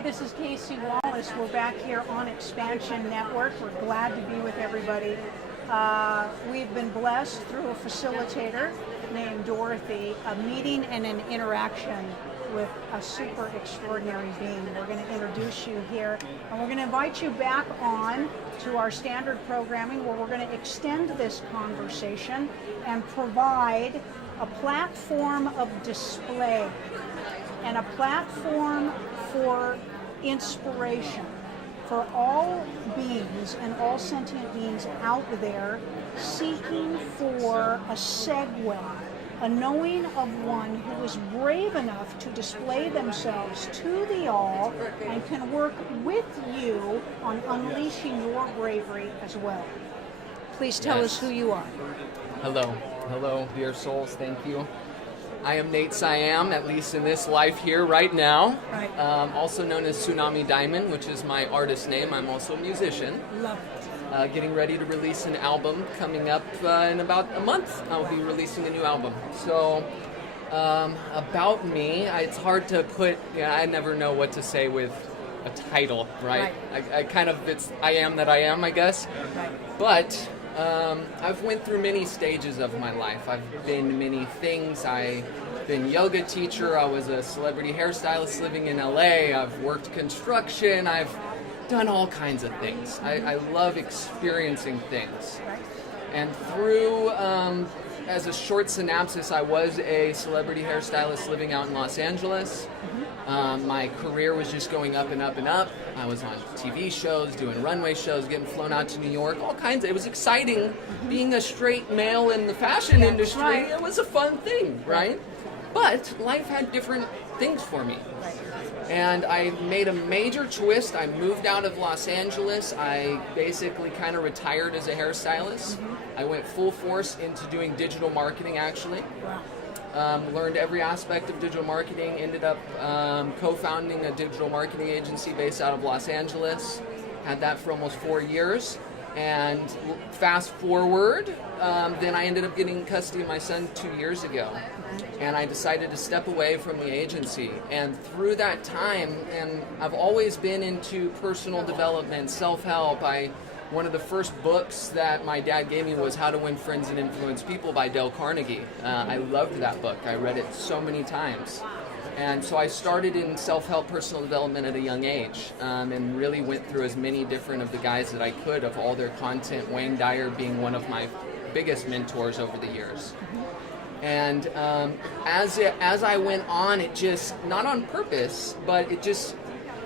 Hi, this is Casey Wallace. We're back here on Xpnsion Network. We're glad to be with everybody. We've been blessed through a facilitator named Dorothy, a meeting and an interaction with a super extraordinary being. We're going to introduce you here, and we're going to invite you back on to our standard programming where we're going to extend this conversation and provide a platform of display and a platform for inspiration for all beings and all sentient beings out there seeking for a segue, a knowing of one who is brave enough to display themselves to the all and can work with you on unleashing your bravery as well. Please tell us who you are. Hello, dear souls, thank you. I am Nate Siam, at least in this life here right now. Right. Also known as Tsunami Diamond, which is my artist name. I'm also a musician. Love it. Getting ready to release an album coming up in about a month. I'll be releasing a new album. So, about me, it's hard to put, I never know what to say with a title, right? I am that I am, I guess. Right. But I've went through many stages of my life. I've been many things. I've been yoga teacher. I was a celebrity hairstylist living in LA. I've worked construction. I've done all kinds of things. I love experiencing things. And through, as a short synopsis, I was a celebrity hairstylist living out in Los Angeles. My career was just going up and up and up. I was on TV shows, doing runway shows, getting flown out to New York, all kinds. It was exciting being a straight male in the fashion industry. Right. It was a fun thing, right? But life had different things for me. Right. And I made a major twist. I moved out of Los Angeles. I basically kind of retired as a hairstylist. I went full force into doing digital marketing, actually. Wow. Learned every aspect of digital marketing, ended up co-founding a digital marketing agency based out of Los Angeles. Had that for almost 4 years. And fast forward, then I ended up getting custody of my son 2 years ago. And I decided to step away from the agency. And through that time, and I've always been into personal development, self-help. One of the first books that my dad gave me was How to Win Friends and Influence People by Dale Carnegie. I loved that book. I read it so many times. And so I started in self-help personal development at a young age, and really went through as many different of the guys that I could of all their content, Wayne Dyer being one of my biggest mentors over the years. And as I went on, it just, not on purpose, but it just,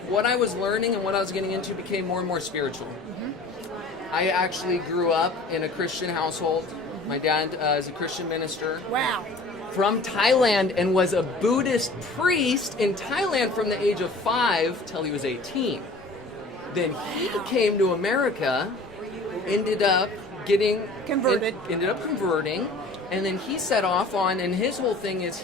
what I was learning and what I was getting into became more and more spiritual. I actually grew up in a Christian household. My dad is a Christian minister. Wow. From Thailand, and was a Buddhist priest in Thailand from the age of 5 till he was 18. Then he came to America, ended up getting Converted. Ended up converting, and then he set off on, and his whole thing is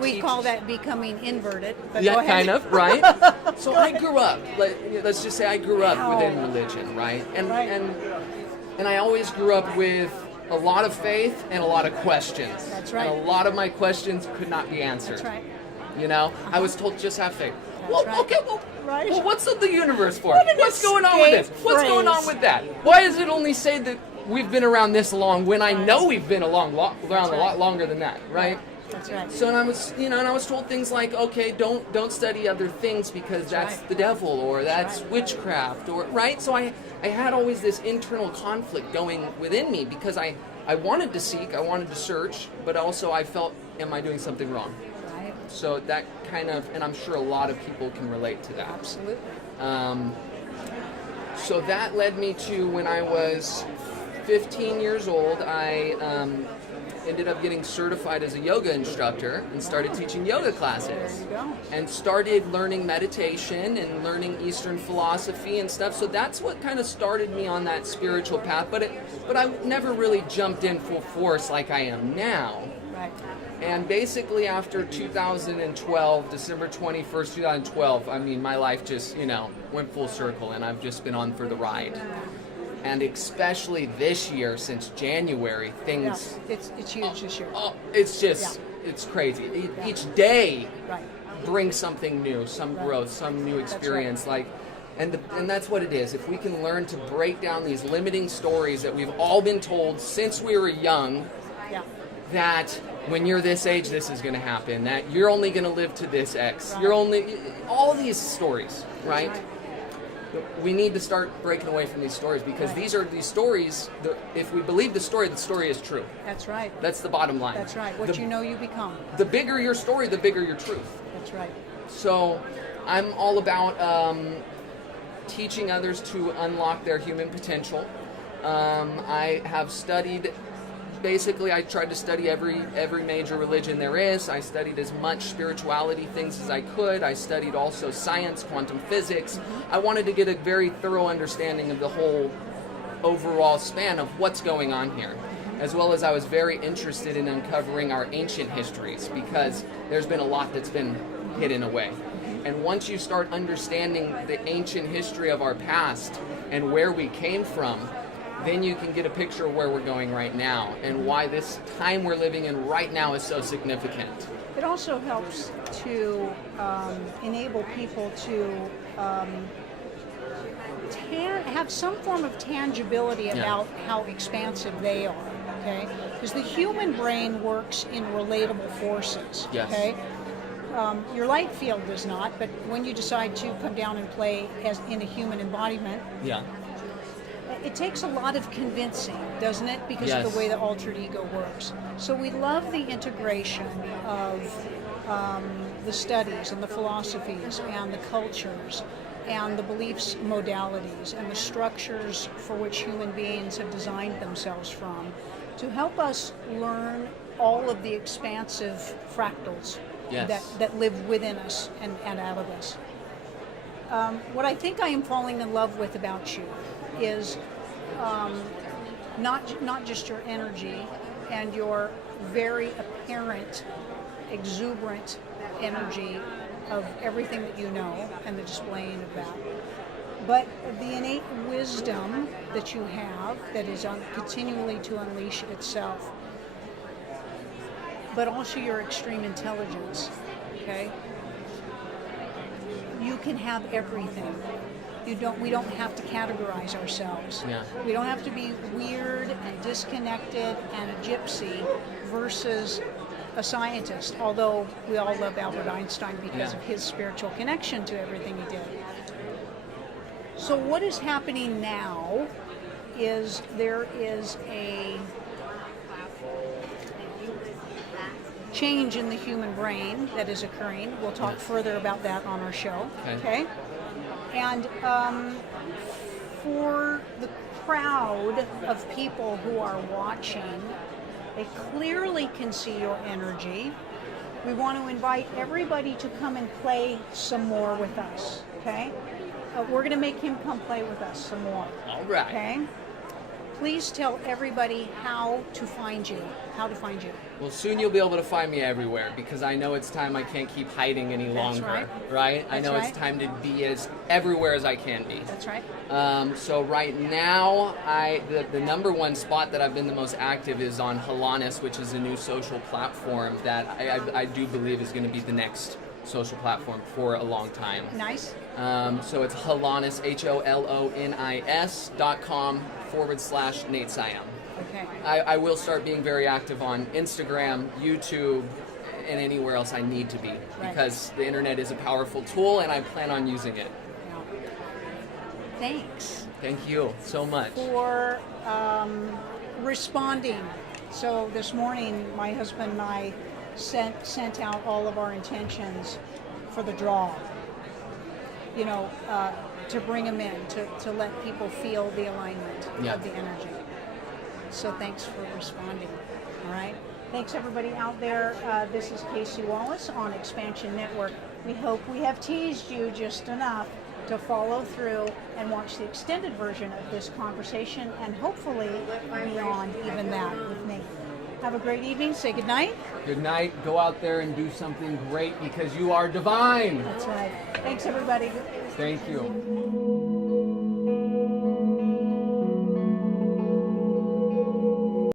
We call that becoming inverted. But yeah, go ahead. kind of, right? So I grew up, let's just say I grew up within religion, right? And I always grew up with a lot of faith and a lot of questions. That's right. And a lot of my questions could not be answered. That's right. You know, I was told just have faith. Right. Okay, Right. well, what's the universe for? What an What's going on with this? escape What's going on phrase. with that? Why does it only say that we've been around this long when I know we've been around a lot longer than that, right? That's right. So and I was told things like, okay, don't study other things because that's right. the devil, or that's right. witchcraft, or right. So I had always this internal conflict going within me because I wanted to seek, I wanted to search, but also I felt, am I doing something wrong? Right. So that kind of, and I'm sure a lot of people can relate to that. Absolutely. So that led me to when I was 15 years old, I ended up getting certified as a yoga instructor and started teaching yoga classes. There you go. And started learning meditation and learning Eastern philosophy and stuff. So that's what kind of started me on that spiritual path. But I never really jumped in full force like I am now. Right. And basically after 2012, December 21st, 2012, I mean, my life just, went full circle, and I've just been on for the ride. And especially this year, since January, things... Yeah, it's huge this year. Oh, it's just... it's crazy. Each day Right. brings something new, some growth, some new experience. Like, and that's what it is. If we can learn to break down these limiting stories that we've all been told since we were young, Yeah. that when you're this age, this is going to happen. That you're only going to live to this X. Right. You're only all these stories, right? Right. We need to start breaking away from these stories because these are these stories. If we believe the story is true. That's right. That's the bottom line. That's right. What you know, you become. The bigger your story, the bigger your truth. That's right. So I'm all about teaching others to unlock their human potential. I have studied, basically I tried to study every major religion there is. I studied as much spirituality things as I could. I studied also science, quantum physics. I wanted to get a very thorough understanding of the whole overall span of what's going on here. As well as I was very interested in uncovering our ancient histories because there's been a lot that's been hidden away. And once you start understanding the ancient history of our past and where we came from, then you can get a picture of where we're going right now and why this time we're living in right now is so significant. It also helps to enable people to have some form of tangibility about how expansive they are, okay? Because the human brain works in relatable forces, okay? Your light field does not, but when you decide to come down and play as in a human embodiment, it takes a lot of convincing, doesn't it? Because of the way the altered ego works. So we love the integration of the studies and the philosophies and the cultures and the beliefs modalities and the structures for which human beings have designed themselves from to help us learn all of the expansive fractals that live within us and out of us. What I think I am falling in love with about you is not just your energy and your very apparent, exuberant energy of everything that you know and the displaying of that, but the innate wisdom that you have that is continually to unleash itself, but also your extreme intelligence, okay? You can have everything. We don't have to categorize ourselves. We don't have to be weird and disconnected and a gypsy versus a scientist, although we all love Albert Einstein because of his spiritual connection to everything he did. So what is happening now is there is a change in the human brain that is occurring. We'll talk further about that on our show. Okay? And for the crowd of people who are watching, they clearly can see your energy. We want to invite everybody to come and play some more with us, okay? We're going to make him come play with us some more. All right. Okay? Please tell everybody how to find you. Well, soon you'll be able to find me everywhere because I know it's time. I can't keep hiding any longer, right? I know it's time to be as everywhere as I can be. That's right. So right now, the number one spot that I've been the most active is on Holonis, which is a new social platform that I do believe is going to be the next social platform for a long time. Nice. So it's Holonis, HOLONIS.com/Nate Siam. Okay. I will start being very active on Instagram, YouTube, and anywhere else I need to be because the internet is a powerful tool and I plan on using it. Thanks. Thank you so much. For responding. So this morning, my husband and I sent out all of our intentions for the draw. You know, to bring them in, to let people feel the alignment of the energy. So thanks for responding. All right. Thanks everybody out there. This is Casey Wallace on Xpnsion Network. We hope we have teased you just enough to follow through and watch the extended version of this conversation and hopefully beyond even that with Nate. Have a great evening. Say good night. Good night. Go out there and do something great because you are divine. That's right. Thanks everybody. Thank you.